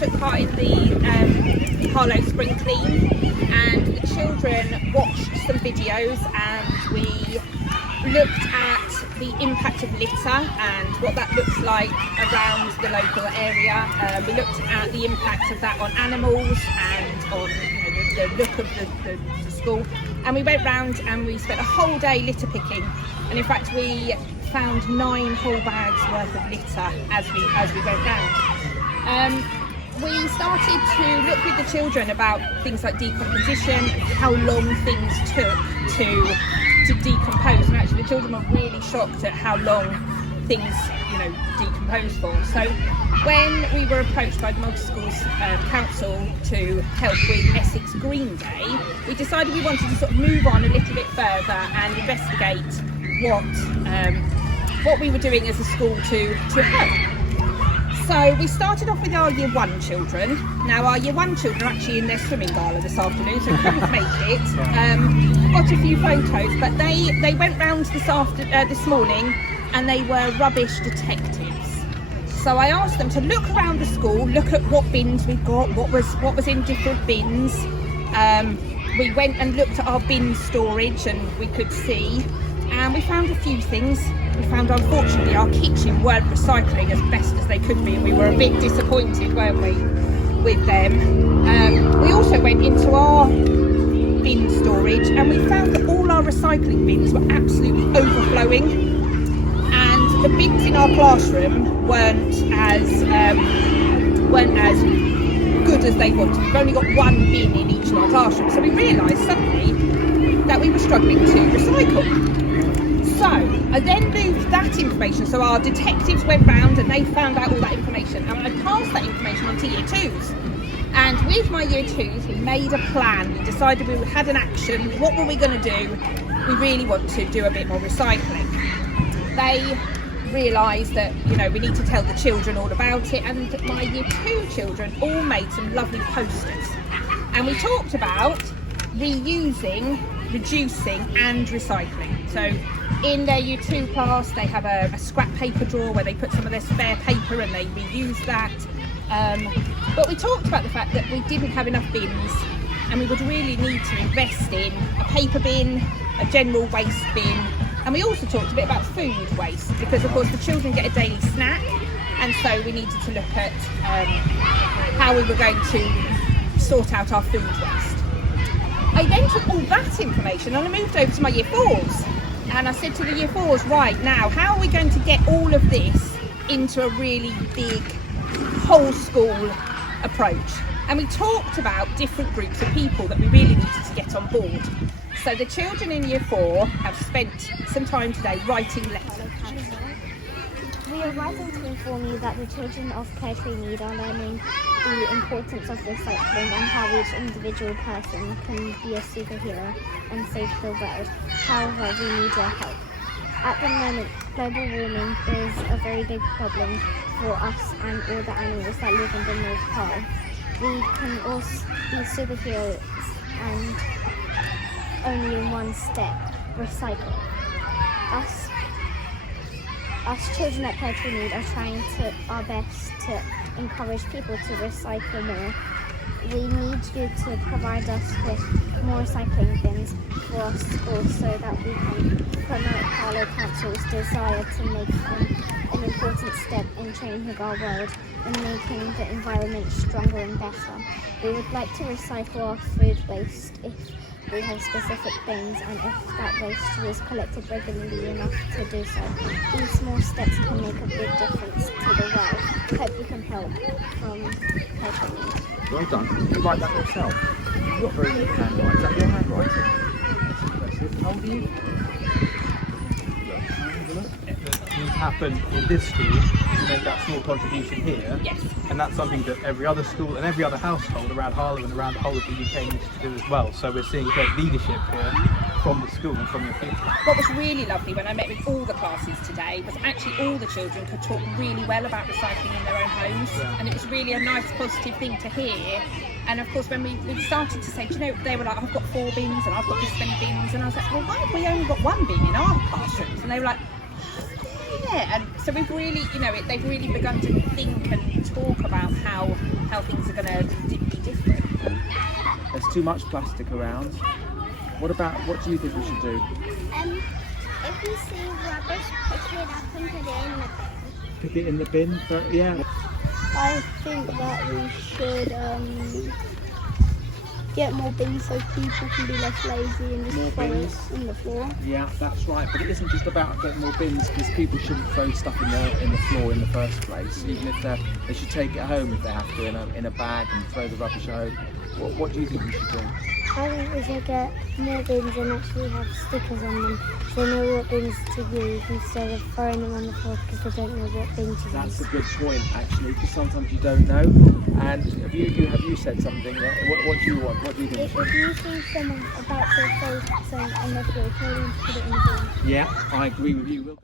took part in the Harlow Spring Clean, and the children watched some videos, and we looked at the impact of litter and what that looks like around the local area. We looked at the impact of that on animals and on the look of the school, and we went round and we spent a whole day litter picking, and in fact we found 9 whole bags worth of litter as we went round. We started to look with the children about things like decomposition, how long things took to decompose, and actually the children were really shocked at how long things decompose for. So when we were approached by the Multi-Schools Council to help with Essex Green Day, we decided we wanted to sort of move on a little bit further and investigate what we were doing as a school to help. So we started off with our Year 1 children. Now our Year 1 children are actually in their swimming gala this afternoon, so couldn't make it. Got a few photos, but they went round this morning and they were rubbish detectives. So I asked them to look around the school, look at what bins we've got, what was in different bins. We went and looked at our bin storage, and we could see, and we found a few things. We found, unfortunately, our kitchen weren't recycling as best as they could be, and we were a bit disappointed, weren't we, with them. We also went into our bin storage, and we found that all our recycling bins were absolutely overflowing, and the bins in our classroom weren't as good as they wanted. We've only got 1 bin in each of our classrooms, so we realised suddenly that we were struggling to recycle. So I then moved that information, so our detectives went round and they found out all that information, and I passed that information on to Year 2s. And with my Year 2s, we made a plan. We decided we had an action. What were we going to do? We really want to do a bit more recycling. They realised that we need to tell the children all about it, and my Year 2 children all made some lovely posters. And we talked about reusing, reducing and recycling. So in their Year 2 class, they have a scrap paper drawer where they put some of their spare paper and they reuse that. But we talked about the fact that we didn't have enough bins, and we would really need to invest in a paper bin, a general waste bin, and we also talked a bit about food waste, because of course the children get a daily snack, and so we needed to look at how we were going to sort out our food waste. I then took all that information and I moved over to my Year 4s. And I said to the Year 4s, right, now, how are we going to get all of this into a really big whole school approach? And we talked about different groups of people that we really needed to get on board. So the children in Year 4 have spent some time today writing letters. We are writing to inform you that the children of Pear Tree Mead are learning the importance of recycling and how each individual person can be a superhero and save the world. However, we need your help. At the moment, global warming is a very big problem for us and all the animals that live in the North Pole. We can all be superheroes and only in one step, recycle. Us children at Pear Tree Mead are trying our best to encourage people to recycle more. We need you to provide us with more recycling bins for our school so that we can promote Harlow Council's desire to make an important step in changing our world and making the environment stronger and better. We would like to recycle our food waste if we have specific bins, and if that waste is collected regularly enough to do so. These small steps can make a big difference to the world. Hope you can help from Pear Tree Mead. Well done. Did you write that yourself? You've got very good handwriting. Is that your handwriting? That's impressive. How old are you? Things happen in this school, you make that small contribution here. Yes. And that's something that every other school and every other household around Harlow and around the whole of the UK needs to do as well. So we're seeing great leadership here from the school and from your people. What was really lovely when I met with all the classes today was actually all the children could talk really well about recycling in their own homes. Yeah. And it was really a nice positive thing to hear. And of course when we started to say, do you know, they were like, I've got 4 bins and I've got this many bins, and I was like, well, why have we only got 1 bin in our classrooms? And they were like, yeah. And so we've really, they've really begun to think and talk about how how things are going to be different. There's too much plastic around. What do you think we should do? If we see rubbish, pick it up and put it in the bin. Pick it in the bin? But yeah. I think that we should get more bins so people can be less lazy and just throw it in the floor. Yeah, that's right. But it isn't just about getting more bins, because people shouldn't throw stuff in the floor in the first place. Even if they should take it home if they have to in a bag and throw the rubbish home. What do you think we should do? I think we should get more bins and actually have stickers on them so they know what bins to use instead of throwing them on the floor because they don't know what bin to use. That's a good point, actually, because sometimes you don't know. And have you said something? What do you want? What do you think? If you see someone about to throw something on the floor, tell them to put it in the bin. Yeah, I agree with you.